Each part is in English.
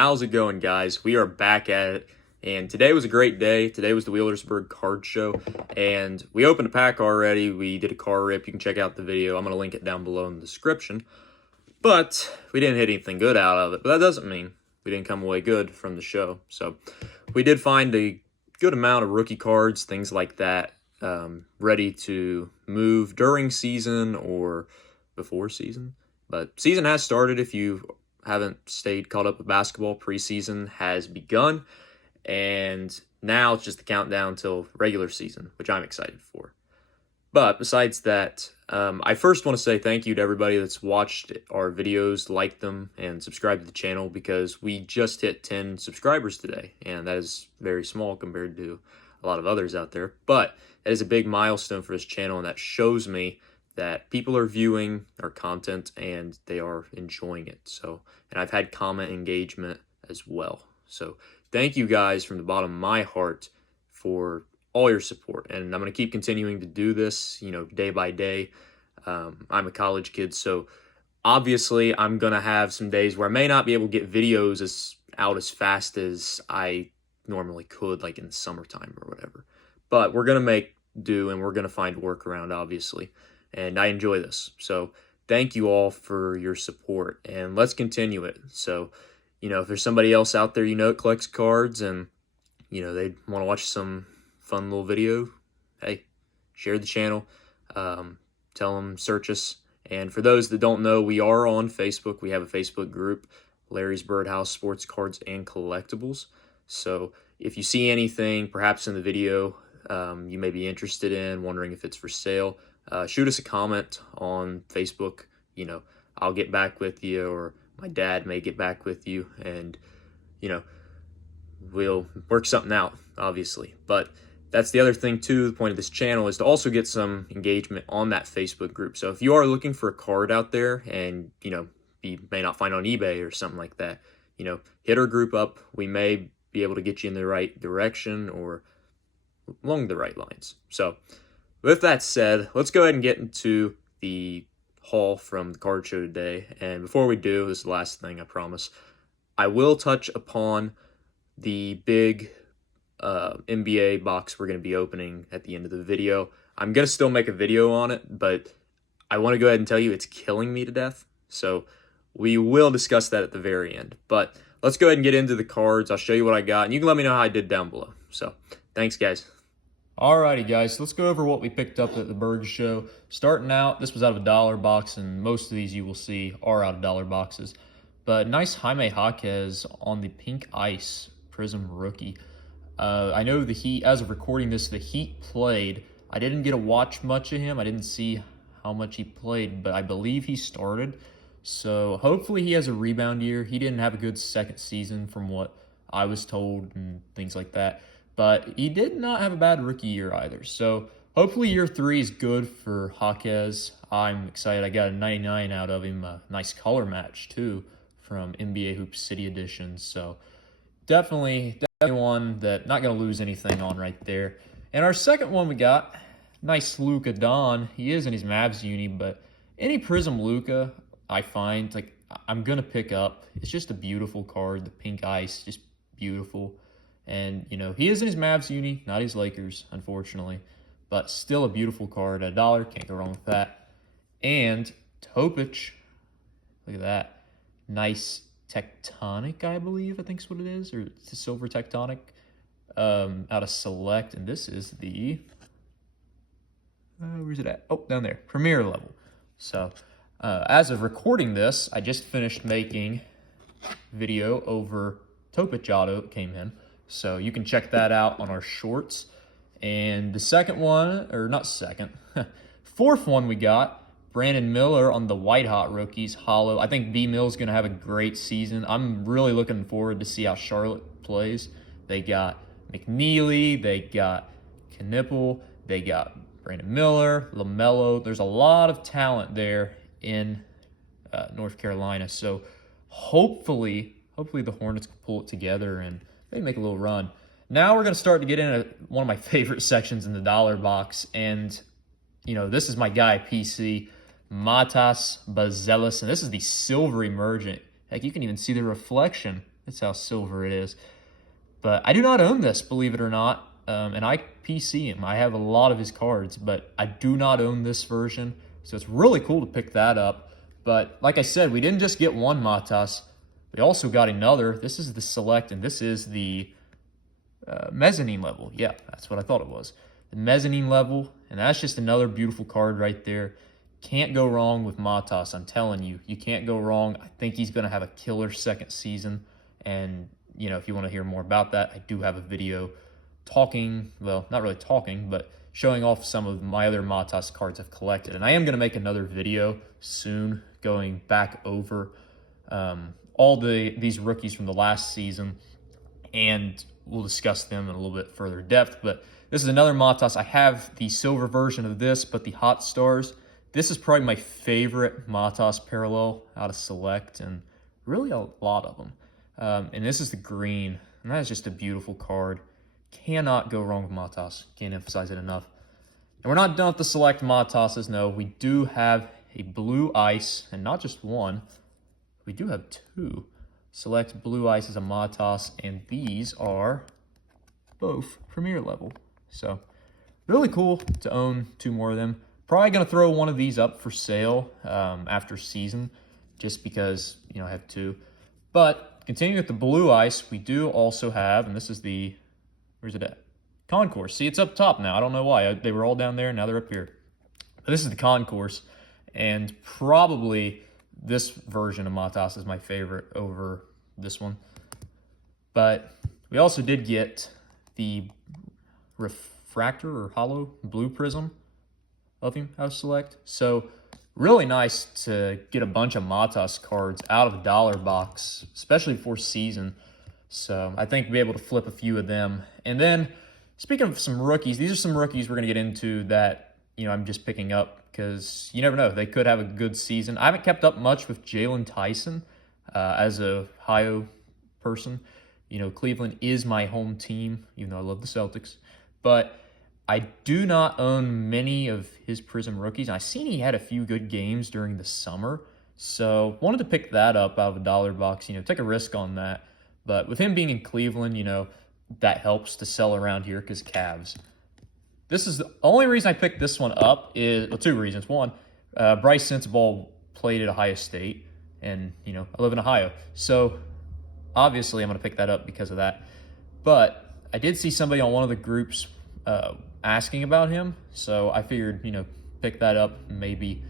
How's it going, guys? We are back at it, and today was a great day. Today was the Wheelersburg Card Show, and we opened a pack already. We did a car rip. You can check out the video. I'm going to link it down below in the description. But we didn't hit anything good out of it, but that doesn't mean we didn't come away good from the show. So we did find a good amount of rookie cards, things like that, ready to move during season or before season. But season has started. If you haven't stayed caught up with basketball, preseason has begun, and now it's just the countdown till regular season, which I'm excited for. But besides that, I first want to say thank you to everybody that's watched our videos, liked them, and subscribed to the channel, because we just hit 10 subscribers today, and that is very small compared to a lot of others out there. But that is a big milestone for this channel, and that shows me that people are viewing our content and they are enjoying it. So, and I've had comment engagement as well. So thank you guys from the bottom of my heart for all your support. And I'm going to keep continuing to do this, day by day. I'm a college kid, so obviously I'm going to have some days where I may not be able to get videos out as fast as I normally could, like in the summertime or whatever. But we're going to make do, and we're going to find a workaround, obviously. And I enjoy this. So thank you all for your support, and let's continue it. So, if there's somebody else out there that collects cards and, they want to watch some fun little video, hey, share the channel. Tell them, search us. And for those that don't know, we are on Facebook. We have a Facebook group, Larry's Birdhouse Sports Cards and Collectibles. So if you see anything, perhaps in the video, you may be interested in, wondering if it's for sale, shoot us a comment on Facebook. I'll get back with you, or my dad may get back with you, and, we'll work something out, obviously. But that's the other thing, too. The point of this channel is to also get some engagement on that Facebook group. So if you are looking for a card out there and, you may not find on eBay or something like that, hit our group up. We may be able to get you in the right direction or along the right lines. So with that said, let's go ahead and get into the haul from the card show today. And before we do, this is the last thing, I promise, I will touch upon the big NBA box we're going to be opening at the end of the video. I'm going to still make a video on it, but I want to go ahead and tell you it's killing me to death. So we will discuss that at the very end. But let's go ahead and get into the cards. I'll show you what I got, and you can let me know how I did down below. So thanks, guys. Alrighty, guys, so let's go over what we picked up at the Burg show. Starting out, this was out of a $1 box, and most of these you will see are out of $1 boxes. But nice Jaime Jaquez on the pink ice Prism rookie. I know the Heat, as of recording this, the Heat played. I didn't get to watch much of him. I didn't see how much he played, but I believe he started. So hopefully he has a rebound year. He didn't have a good second season from what I was told and things like that. But he did not have a bad rookie year either. So hopefully year 3 is good for Jaquez. I'm excited. I got a 99 out of him. A nice color match, too, from NBA Hoop City Edition. So definitely one that not going to lose anything on right there. And our second one we got, nice Luka Don. He is in his Mavs uni, but any Prism Luka I find, I'm going to pick up. It's just a beautiful card. The pink ice, just beautiful. And, he is in his Mavs uni, not his Lakers, unfortunately. But still a beautiful card. $1, can't go wrong with that. And Topic, look at that. Nice Tectonic, I believe, I think is what it is. Or it's a Silver Tectonic out of Select. And this is the, where's it at? Oh, down there, Premier level. So, as of recording this, I just finished making video over Topic Auto. It came in. So you can check that out on our shorts. And the second one, or not second, fourth one we got, Brandon Miller on the White Hot rookies, hollow. I think B. Mill's going to have a great season. I'm really looking forward to see how Charlotte plays. They got McNeely, they got Knipple, they got Brandon Miller, LaMelo. There's a lot of talent there in North Carolina. So hopefully the Hornets can pull it together and maybe make a little run. Now we're going to start to get into one of my favorite sections in the $1 box. And, this is my guy, PC, Matas Bazelis. And this is the silver emergent. Heck, you can even see the reflection. That's how silver it is. But I do not own this, believe it or not. And I PC him. I have a lot of his cards, but I do not own this version. So it's really cool to pick that up. But like I said, we didn't just get one Matas. We also got another. This is the Select, and this is the mezzanine level. Yeah, that's what I thought it was. The mezzanine level, and that's just another beautiful card right there. Can't go wrong with Matas, I'm telling you. You can't go wrong. I think he's going to have a killer second season. And, you know, if you want to hear more about that, I do have a video talking, well, not really talking, but showing off some of my other Matas cards I've collected. And I am going to make another video soon going back over all these rookies from the last season, and we'll discuss them in a little bit further depth. But this is another Matas. I have the silver version of this, but the Hot Stars. This is probably my favorite Matas parallel out of Select, and really a lot of them. And this is the green, and that is just a beautiful card. Cannot go wrong with Matas. Can't emphasize it enough. And we're not done with the Select Matases, no. We do have a blue ice, and not just one. We do have two. Select blue ice is a Matas, and these are both premier level. So really cool to own two more of them. Probably going to throw one of these up for sale after season, just because, you know, I have two. But continuing with the blue ice, we do also have, and this is the, where's it at? Concourse. See, it's up top now. I don't know why. They were all down there, now they're up here. But this is the Concourse, and probably this version of Matas is my favorite over this one. But we also did get the refractor or hollow blue prism of him out of Select. So really nice to get a bunch of Matas cards out of the dollar box, especially before season. So I think we'll be able to flip a few of them. And then speaking of some rookies, these are some rookies we're going to get into that, you know, I'm just picking up because you never know. They could have a good season. I haven't kept up much with Jalen Tyson as a Ohio person. You know, Cleveland is my home team, even though I love the Celtics. But I do not own many of his Prism rookies. I seen he had a few good games during the summer, so wanted to pick that up out of a dollar box, you know, take a risk on that. But with him being in Cleveland, you know, that helps to sell around here because Cavs. This is the only reason I picked this one up is, well, two reasons. One, Bryce Sensabaugh played at Ohio State, and, you know, I live in Ohio. So obviously I'm going to pick that up because of that. But I did see somebody on one of the groups asking about him, so I figured, you know, pick that up. Maybe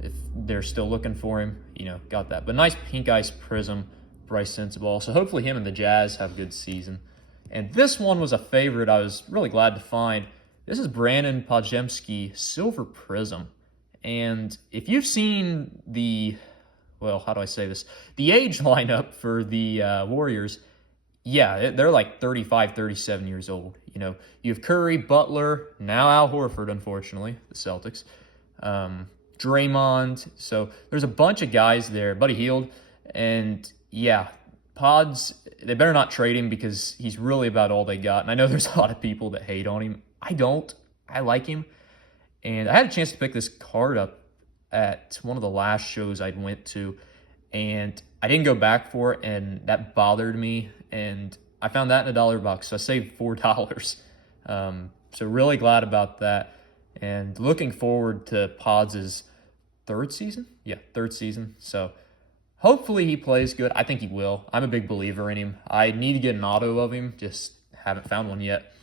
if they're still looking for him, you know, got that. But nice pink ice prism, Bryce Sensabaugh. So hopefully him and the Jazz have a good season. And this one was a favorite I was really glad to find. This is Brandon Podziemski Silver Prism. And if you've seen the, well, how do I say this? The age lineup for the Warriors, yeah, they're like 35, 37 years old. You know, you have Curry, Butler, now Al Horford, unfortunately, the Celtics. Draymond. So there's a bunch of guys there. Buddy Hield. And yeah, Pods, they better not trade him because he's really about all they got. And I know there's a lot of people that hate on him. I don't. I like him. And I had a chance to pick this card up at one of the last shows I went to. And I didn't go back for it, and that bothered me. And I found that in a dollar box, so I saved $4. So really glad about that. And looking forward to Pods' third season? Yeah, third season. So hopefully he plays good. I think he will. I'm a big believer in him. I need to get an auto of him. Just haven't found one yet.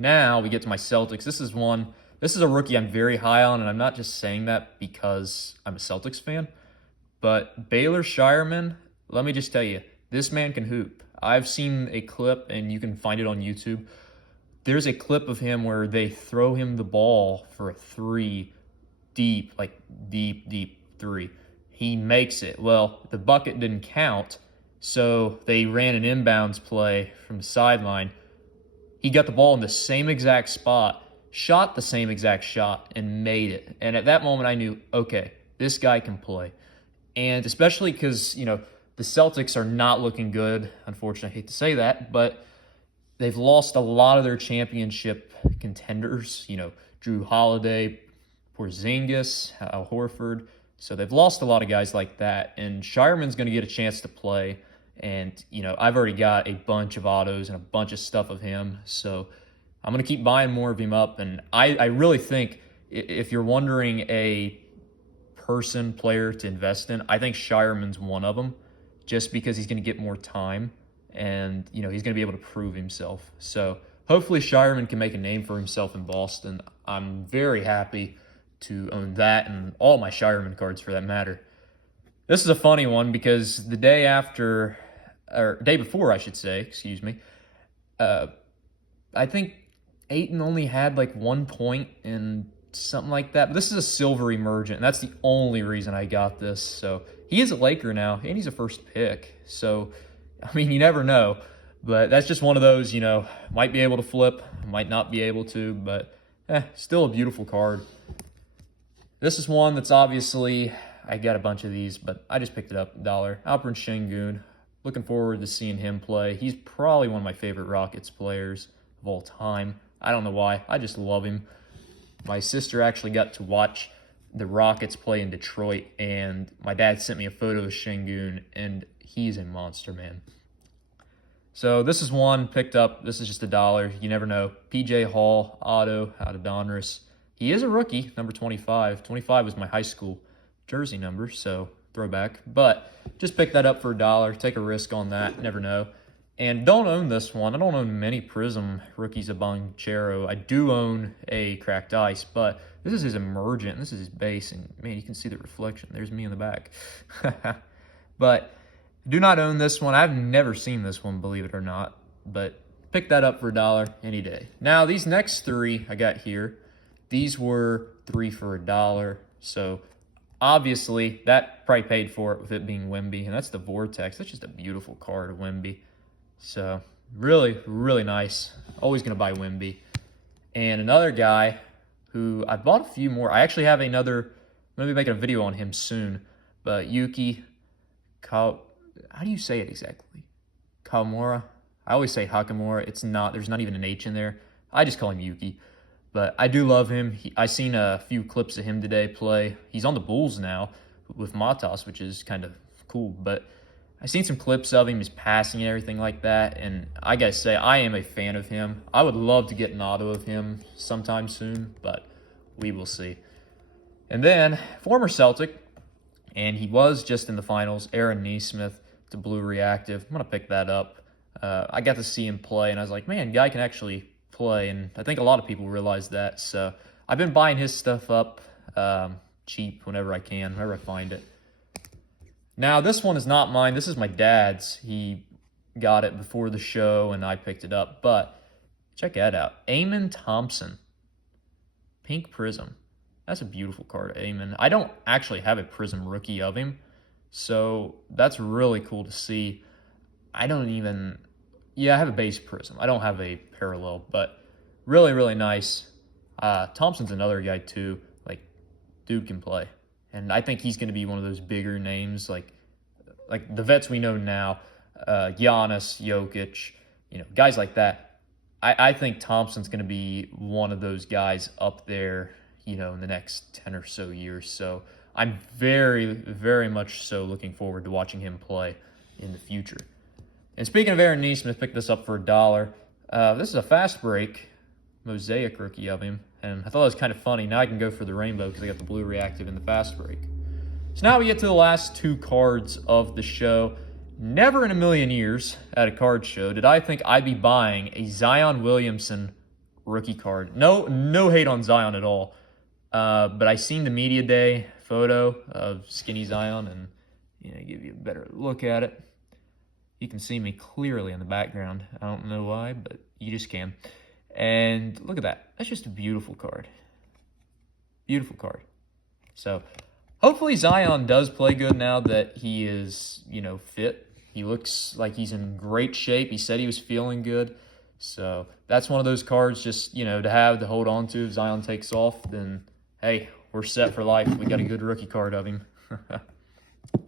Now we get to my Celtics. This is a rookie I'm very high on, and I'm not just saying that because I'm a Celtics fan. But Baylor Shireman, let me just tell you, this man can hoop. I've seen a clip, and you can find it on YouTube. There's a clip of him where they throw him the ball for a three, deep three. He makes it. Well, the bucket didn't count, so they ran an inbounds play from the sideline. He got the ball in the same exact spot, shot the same exact shot, and made it. And at that moment, I knew, okay, this guy can play. And especially because, you know, the Celtics are not looking good. Unfortunately, I hate to say that, but they've lost a lot of their championship contenders. You know, Drew Holiday, Porzingis, Al Horford. So they've lost a lot of guys like that. And Shireman's going to get a chance to play. And, you know, I've already got a bunch of autos and a bunch of stuff of him. So I'm going to keep buying more of him up. And I really think if you're wondering a player to invest in, I think Shireman's one of them, just because he's going to get more time and, you know, he's going to be able to prove himself. So hopefully Shireman can make a name for himself in Boston. I'm very happy to own that and all my Shireman cards for that matter. This is a funny one because the day after, or day before, I should say, excuse me, I think Ayton only had like 1 point and something like that. But this is a silver emergent, and that's the only reason I got this. So he is a Laker now, and he's a first pick. So, I mean, you never know. But that's just one of those, you know, might be able to flip, might not be able to, but still a beautiful card. This is one that's obviously, I got a bunch of these, but I just picked it up, $1. Alperen Şengün. Looking forward to seeing him play. He's probably one of my favorite Rockets players of all time. I don't know why. I just love him. My sister actually got to watch the Rockets play in Detroit, and my dad sent me a photo of Şengün, and he's a monster, man. So this is one picked up. This is just $1. You never know. PJ Hall, auto, out of Donruss. He is a rookie, number 25. 25 was my high school jersey number, so throwback. But just pick that up for $1. Take a risk on that. Never know. And don't own this one. I don't own many Prism rookies of Banchero. I do own a cracked ice, but this is his emergent. This is his base, and man, you can see the reflection. There's me in the back. But do not own this one. I've never seen this one, believe it or not. But pick that up for $1 any day. Now, these next three I got here, these were 3 for $1. So obviously, that probably paid for it with it being Wemby, and that's the Vortex. That's just a beautiful card of Wemby. So, really, really nice. Always going to buy Wemby. And another guy who I bought a few more. I actually have another, I'm going to be making a video on him soon. But Yuki, how do you say it exactly? Kawamura? I always say Hakamura. It's not, there's not even an H in there. I just call him Yuki. But I do love him. I seen a few clips of him today play. He's on the Bulls now with Matas, which is kind of cool. But I seen some clips of him, his passing and everything like that, and I gotta say, I am a fan of him. I would love to get an auto of him sometime soon, but we will see. And then, former Celtic, and he was just in the finals, Aaron Nesmith to Blue Reactive. I'm gonna pick that up. I got to see him play, and I was like, man, guy can actually play, and I think a lot of people realize that, so I've been buying his stuff up cheap whenever I can, whenever I find it. Now, this one is not mine. This is my dad's. He got it before the show, and I picked it up. But check that out. Amen Thompson. Pink Prism. That's a beautiful card, Amen. I don't actually have a Prism rookie of him, so that's really cool to see. I don't even... Yeah, I have a base Prism. I don't have a parallel, but really, really nice. Thompson's another guy, too. Like, dude can play. And I think he's going to be one of those bigger names, like the vets we know now, Giannis, Jokic, you know, guys like that. I think Thompson's going to be one of those guys up there, you know, in the next 10 or so years. So I'm very, very much so looking forward to watching him play in the future. And speaking of Aaron Nesmith, picked this up for $1. This is a fast break, mosaic rookie of him. And I thought it was kind of funny. Now I can go for the rainbow because I got the blue reactive in the fast break. So now we get to the last two cards of the show. Never in a million years at a card show did I think I'd be buying a Zion Williamson rookie card. No hate on Zion at all. But I seen the media day photo of skinny Zion, and give you a better look at it. You can see me clearly in the background. I don't know why, but you just can. And look at that. That's just a beautiful card. Beautiful card. So hopefully Zion does play good now that he is, fit. He looks like he's in great shape. He said he was feeling good. So that's one of those cards just, to hold on to. If Zion takes off, then, hey, we're set for life. We got a good rookie card of him.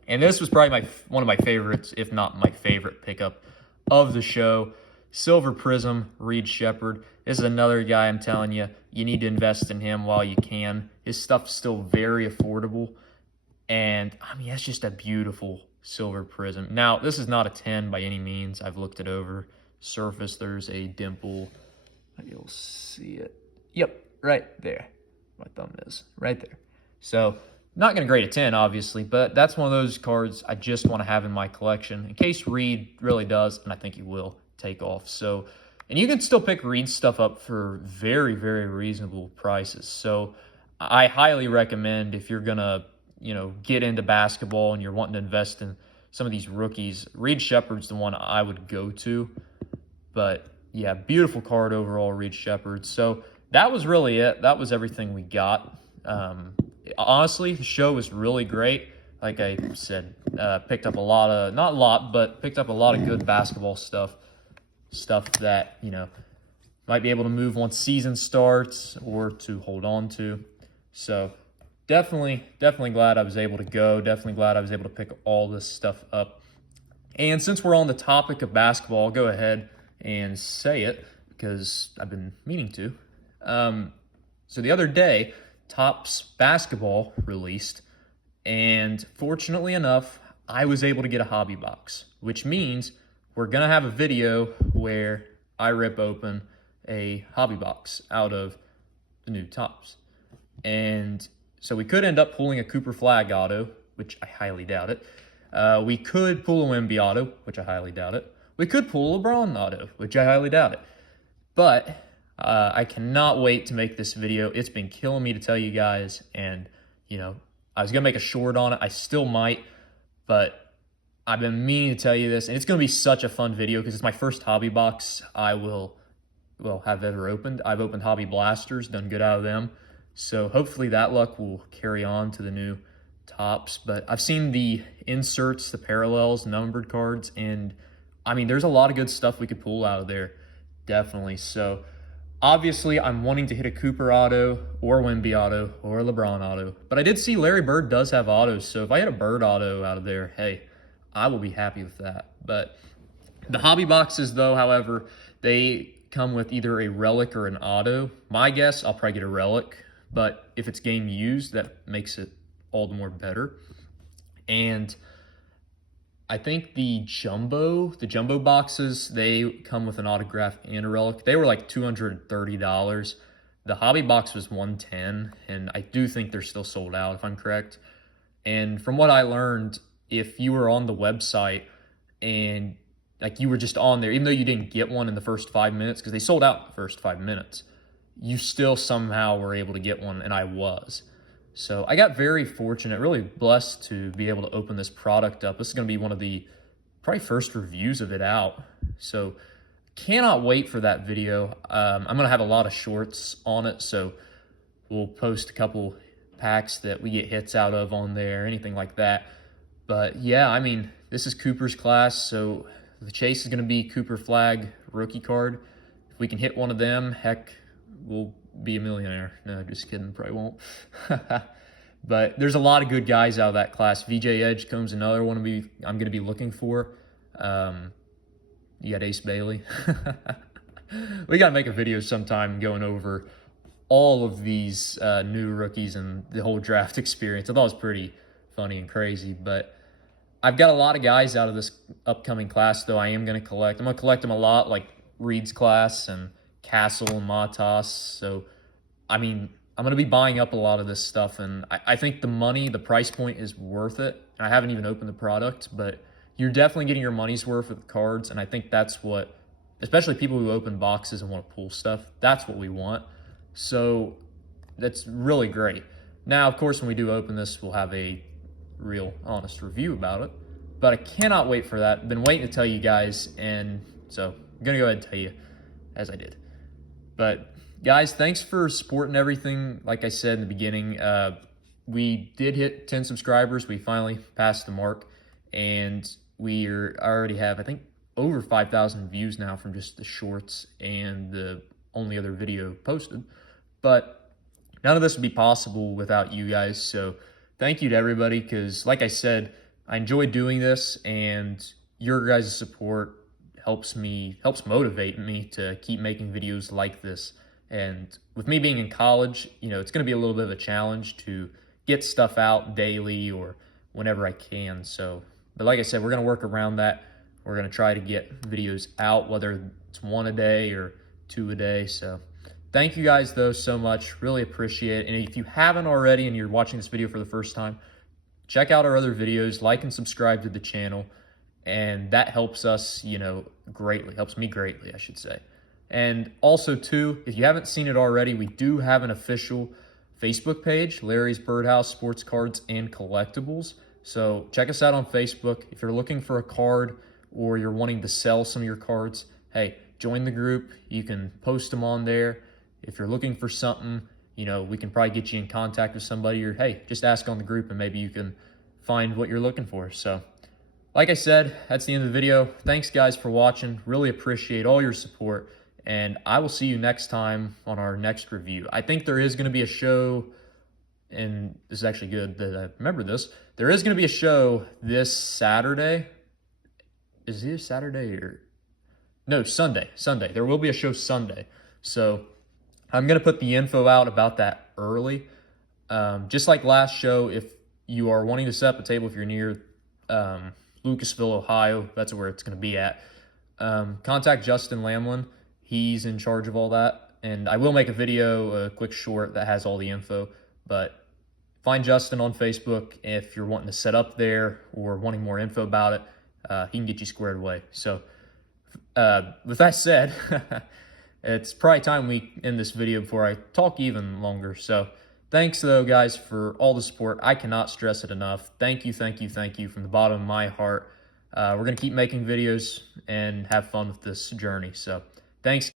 And this was probably one of my favorites, if not my favorite pickup of the show. Silver Prism, Reed Shepherd. This is another guy I'm telling you, you need to invest in him while you can. His stuff's still very affordable. And, that's just a beautiful, silver prism. Now, this is not a 10 by any means. I've looked it over. Surface, there's a dimple. You'll see it. Yep, right there. My thumb is right there. So, not going to grade a 10, obviously, but that's one of those cards I just want to have in my collection in case Reed really does, and I think he will, take off. So, and you can still pick Reed stuff up for very, very reasonable prices. So, I highly recommend if you're going to, get into basketball and you're wanting to invest in some of these rookies, Reed Shepherd's the one I would go to. But, yeah, beautiful card overall, Reed Shepherd. So, that was really it. That was everything we got. Honestly, the show was really great. Like I said, picked up a lot of, not a lot, but picked up a lot of good basketball stuff that, might be able to move once season starts or to hold on to. So definitely glad I was able to go. Definitely glad I was able to pick all this stuff up. And since we're on the topic of basketball, I'll go ahead and say it because I've been meaning to. So the other day, Topps Basketball released, and fortunately enough, I was able to get a hobby box, which means we're going to have a video where I rip open a hobby box out of the new Topps. And so we could end up pulling a Cooper Flag auto, which I highly doubt it. We could pull a Wemby auto, which I highly doubt it. We could pull a LeBron auto, which I highly doubt it. But I cannot wait to make this video. It's been killing me to tell you guys, and, I was going to make a short on it. I still might, but I've been meaning to tell you this, and it's going to be such a fun video because it's my first hobby box I have ever opened. I've opened Hobby Blasters, done good out of them, so hopefully that luck will carry on to the new Topps. But I've seen the inserts, the parallels, numbered cards, and, there's a lot of good stuff we could pull out of there, definitely. So obviously, I'm wanting to hit a Cooper auto or Wemby auto or a LeBron auto. But I did see Larry Bird does have autos, so if I hit a Bird auto out of there, hey, I will be happy with that. But the hobby boxes, though, however, they come with either a relic or an auto. My guess, I'll probably get a relic. But if it's game used, that makes it all the more better. And I think the jumbo boxes, they come with an autograph and a relic. They were like $230. The hobby box was $110, and I do think they're still sold out, if I'm correct. And from what I learned, if you were on the website and you were just on there, even though you didn't get one in the first 5 minutes, because they sold out in the first 5 minutes, you still somehow were able to get one, and I was. So I got very fortunate, really blessed to be able to open this product up. This is going to be one of the probably first reviews of it out. So cannot wait for that video. I'm going to have a lot of shorts on it, so we'll post a couple packs that we get hits out of on there, anything like that. But yeah, this is Cooper's class, so the chase is going to be Cooper Flag rookie card. If we can hit one of them, heck, we'll be a millionaire. No, just kidding, probably won't. But there's a lot of good guys out of that class. VJ Edgecomb's another one I'm going to be looking for. You got Ace Bailey. We got to make a video sometime going over all of these new rookies and the whole draft experience. I thought it was pretty funny and crazy. But I've got a lot of guys out of this upcoming class, though, I am going to collect. I'm going to collect them a lot, like Reed's class and Castle and Matas. So, I'm going to be buying up a lot of this stuff, and I think the price point is worth it. I haven't even opened the product, but you're definitely getting your money's worth with the cards, and I think that's what, especially people who open boxes and want to pull stuff, that's what we want. So that's really great. Now, of course, when we do open this, we'll have a real honest review about it, but I cannot wait for that. I've been waiting to tell you guys, and so I'm going to go ahead and tell you as I did. But guys, thanks for supporting everything. Like I said in the beginning, we did hit 10 subscribers. We finally passed the mark, and we already have, I think, over 5,000 views now from just the shorts and the only other video posted. But none of this would be possible without you guys. So thank you to everybody, because like I said, I enjoy doing this, and your guys' support helps motivate me to keep making videos like this. And with me being in college, it's going to be a little bit of a challenge to get stuff out daily or whenever I can. So But like I said, we're going to work around that. We're going to try to get videos out, whether it's 1 a day or 2 a day. So thank you guys, though, so much. Really appreciate it. And if you haven't already and you're watching this video for the first time, check out our other videos, like and subscribe to the channel. And that helps us, greatly. Helps me greatly, I should say. And also, too, if you haven't seen it already, we do have an official Facebook page, Larry's Birdhouse Sports Cards and Collectibles. So check us out on Facebook. If you're looking for a card or you're wanting to sell some of your cards, hey, join the group. You can post them on there. If you're looking for something, we can probably get you in contact with somebody, or hey, just ask on the group and maybe you can find what you're looking for. So like I said, that's the end of the video. Thanks, guys, for watching. Really appreciate all your support. And I will see you next time on our next review. I think there is going to be a show, and this is actually good that I remember this. There is going to be a show this Saturday. Is it Saturday or... No, Sunday. Sunday. There will be a show Sunday. So I'm going to put the info out about that early. Just like last show, if you are wanting to set up a table, if you're near Lucasville, Ohio, that's where it's going to be at. Contact Justin Lamlin. He's in charge of all that. And I will make a video, a quick short that has all the info. But find Justin on Facebook if you're wanting to set up there or wanting more info about it. He can get you squared away. So with that said, it's probably time we end this video before I talk even longer. So thanks, though, guys, for all the support. I cannot stress it enough. Thank you, thank you, thank you from the bottom of my heart. We're going to keep making videos and have fun with this journey. So thanks.